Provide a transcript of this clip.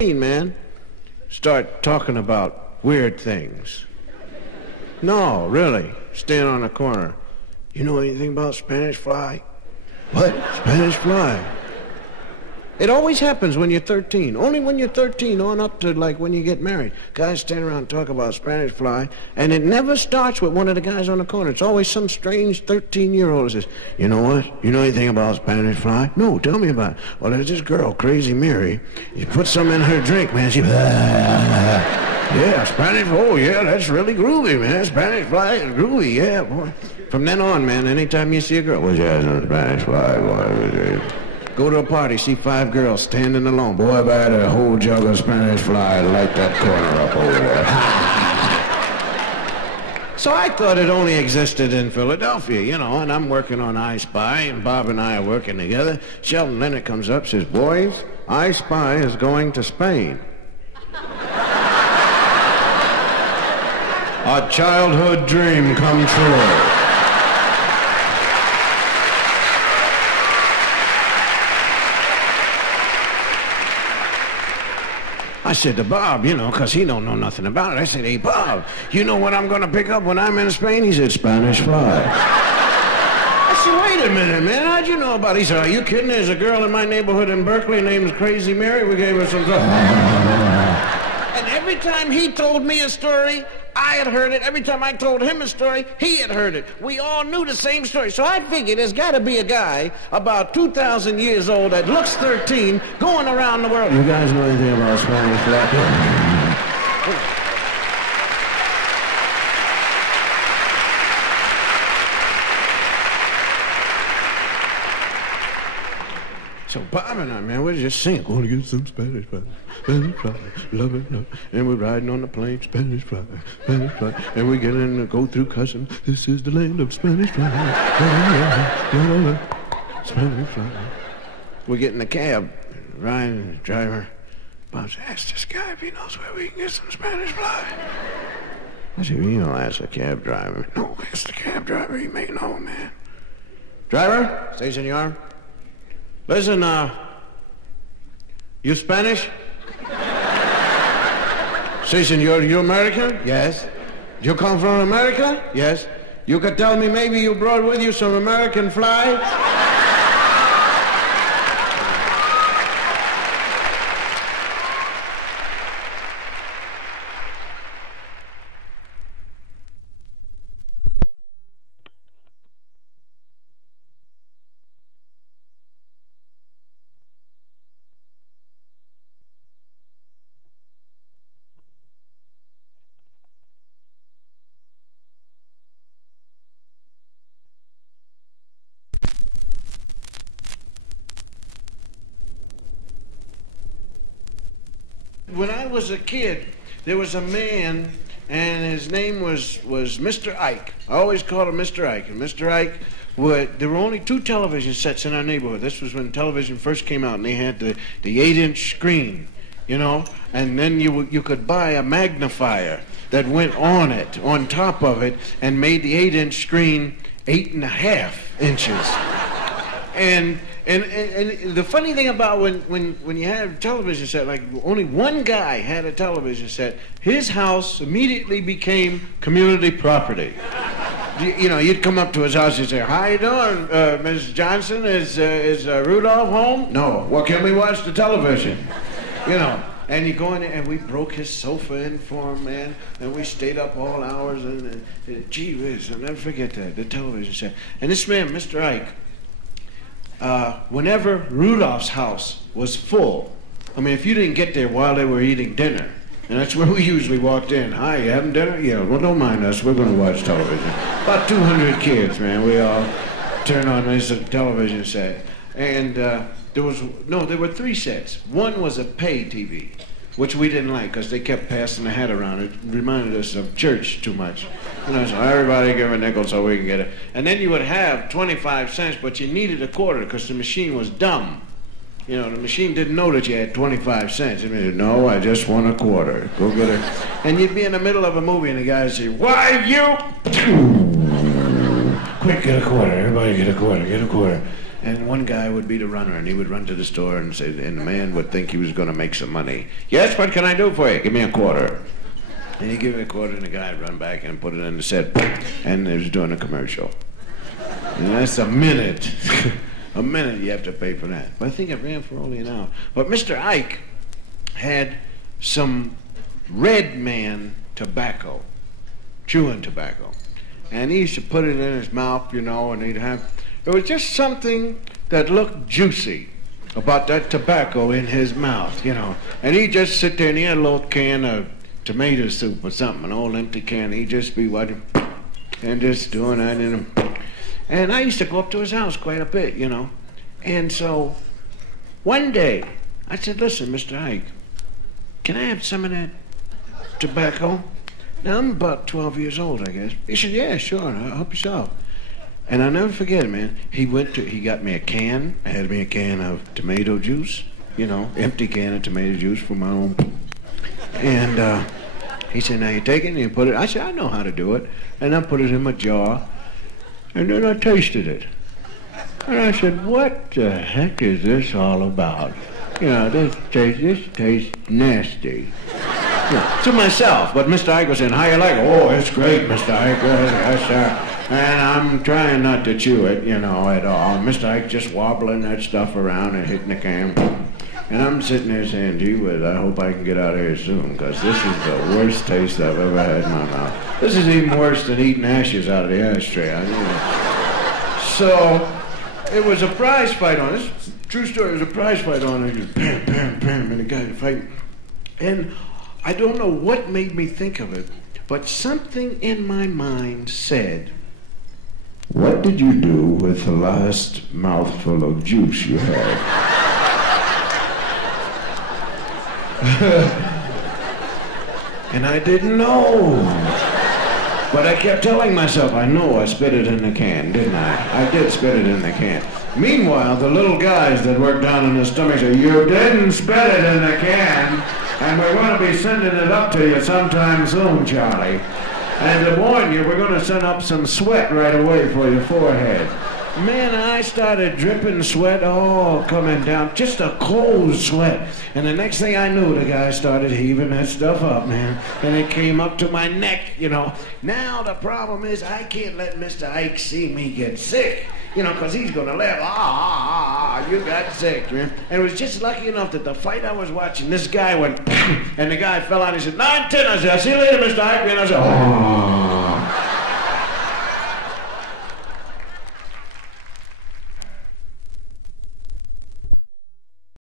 Man, start talking about weird things. No, really. Stand on a corner. You know anything about Spanish fly? What? Spanish fly? It always happens when you're 13. Only when you're 13 on up to like when you get married. Guys stand around and talk about Spanish fly, and it never starts with one of the guys on the corner. It's always some strange 13-year-old that says, you know what? You know anything about Spanish fly? No, tell me about it. Well, there's this girl, Crazy Mary. You put some in her drink, man. She... Yeah, Spanish, oh yeah, that's really groovy, man. Spanish fly is groovy, yeah, boy. From then on, man, anytime you see a girl, well, yeah, no Spanish fly, boy. Go to a party, see 5 girls standing alone. Boy, if I had a whole jug of Spanish fly, I'd light that corner up over there. So I thought it only existed in Philadelphia, you know, and I'm working on I Spy, and Bob and I are working together. Sheldon Leonard comes up, says, boys, I Spy is going to Spain. A childhood dream come true. I said to Bob, you know, because he don't know nothing about it. I said, hey, Bob, you know what I'm going to pick up when I'm in Spain? He said, Spanish fly. I said, wait a minute, man. How'd you know about it? He said, are you kidding? There's a girl in my neighborhood in Berkeley named Crazy Mary. We gave her some drugs. And every time he told me a story, I had heard it. Every time I told him a story, he had heard it. We all knew the same story. So I figured there's got to be a guy about 2,000 years old that looks 13 going around the world. You guys know anything about Spanish fly? So Bob and I, man, we're just singing. Going to get some Spanish fly, Spanish fly, love it, love it. And we're riding on the plane, Spanish fly, Spanish fly. And we get in and go through cussing. This is the land of Spanish fly, Spanish fly. We get in the cab, Ryan, the driver. Bob said, ask this guy if he knows where we can get some Spanish fly. I said, well, you don't ask the cab driver. No, ask the cab driver. He may know, man. Driver, say, senor. Listen, you Spanish? Si, senor, you American? Yes. You come from America? Yes. You could tell me maybe you brought with you some American flies? When I was a kid, there was a man, and his name was Mr. Ike. I always called him Mr. Ike. And Mr. Ike, there were only 2 television sets in our neighborhood. This was when television first came out, and they had the 8-inch screen, you know, and then you could buy a magnifier that went on it, on top of it, and made the 8-inch screen 8.5 inches. And the funny thing about when you have a television set, like only one guy had a television set, his house immediately became community property. You know, you'd come up to his house and say, how you doing, Ms. Johnson? Is Rudolph home? No. Well, can we watch the television? You know, and you go in there, and we broke his sofa in for him, man, and we stayed up all hours, and gee whiz, I'll never forget that, the television set. And this man, Mr. Ike, whenever Rudolph's house was full, I mean, if you didn't get there while they were eating dinner, and that's where we usually walked in. Hi, you having dinner? Yeah, well, don't mind us. We're going to watch television. About 200 kids, man. We all turn on this television set. And there were 3 sets. One was a pay TV, which we didn't like because they kept passing the hat around. It reminded us of church too much. You know, so everybody give a nickel so we can get it. And then you would have 25 cents, but you needed a quarter because the machine was dumb. You know, the machine didn't know that you had 25 cents. It meant, no, I just want a quarter. Go get it. And you'd be in the middle of a movie and the guy would say, why you? Quick, get a quarter. Everybody get a quarter. Get a quarter. And one guy would be the runner, and he would run to the store and say, and the man would think he was going to make some money. Yes, what can I do for you? Give me a quarter. And he'd give me a quarter, and the guy would run back and put it in the set, and he was doing a commercial. And that's a minute. A minute you have to pay for that. But I think it ran for only an hour. But Mr. Ike had some red man tobacco, chewing tobacco. And he used to put it in his mouth, you know, and he'd have, it was just something that looked juicy about that tobacco in his mouth, you know. And he'd just sit there and he had a little can of tomato soup or something, an old empty can. He'd just be watching and just doing that in him. And I used to go up to his house quite a bit, you know. And so one day I said, listen, Mr. Ike, can I have some of that tobacco? Now I'm about 12 years old, I guess. He said, yeah, sure, help yourself. And I'll never forget it, man. He got me a can. I had me a can of tomato juice, you know, empty can of tomato juice from my own. And he said, now you take it and you put it. I said, I know how to do it. And I put it in my jar. And then I tasted it. And I said, what the heck is this all about? You know, this tastes nasty. You know, to myself. But Mr. Ike was saying, how you like it? Oh, it's great, Mr. Ike. Yes, sir. And I'm trying not to chew it, you know, at all. Mr. Ike just wobbling that stuff around and hitting the can. And I'm sitting there saying, gee whiz, I hope I can get out of here soon, because this is the worst taste I've ever had in my mouth. This is even worse than eating ashes out of the ashtray. So it was a prize fight on this. True story, it was a prize fight on it. Just bam, bam, bam, and the guy fighting. And I don't know what made me think of it, but something in my mind said, what did you do with the last mouthful of juice you had? And I didn't know. But I kept telling myself, I know I spit it in the can, didn't I? I did spit it in the can. Meanwhile, the little guys that worked down in the stomach said, you didn't spit it in the can, and we're going to be sending it up to you sometime soon, Charlie. And to warn you, we're going to send up some sweat right away for your forehead. Man, I started dripping sweat all coming down, just a cold sweat. And the next thing I knew, the guy started heaving that stuff up, man. And it came up to my neck, you know. Now the problem is I can't let Mr. Ike see me get sick, you know, because he's going to laugh, you got sick, man. And it was just lucky enough that the fight I was watching, this guy went, and the guy fell out and he said, 9-10. I said, see you later, Mr. Ike. And I said, oh.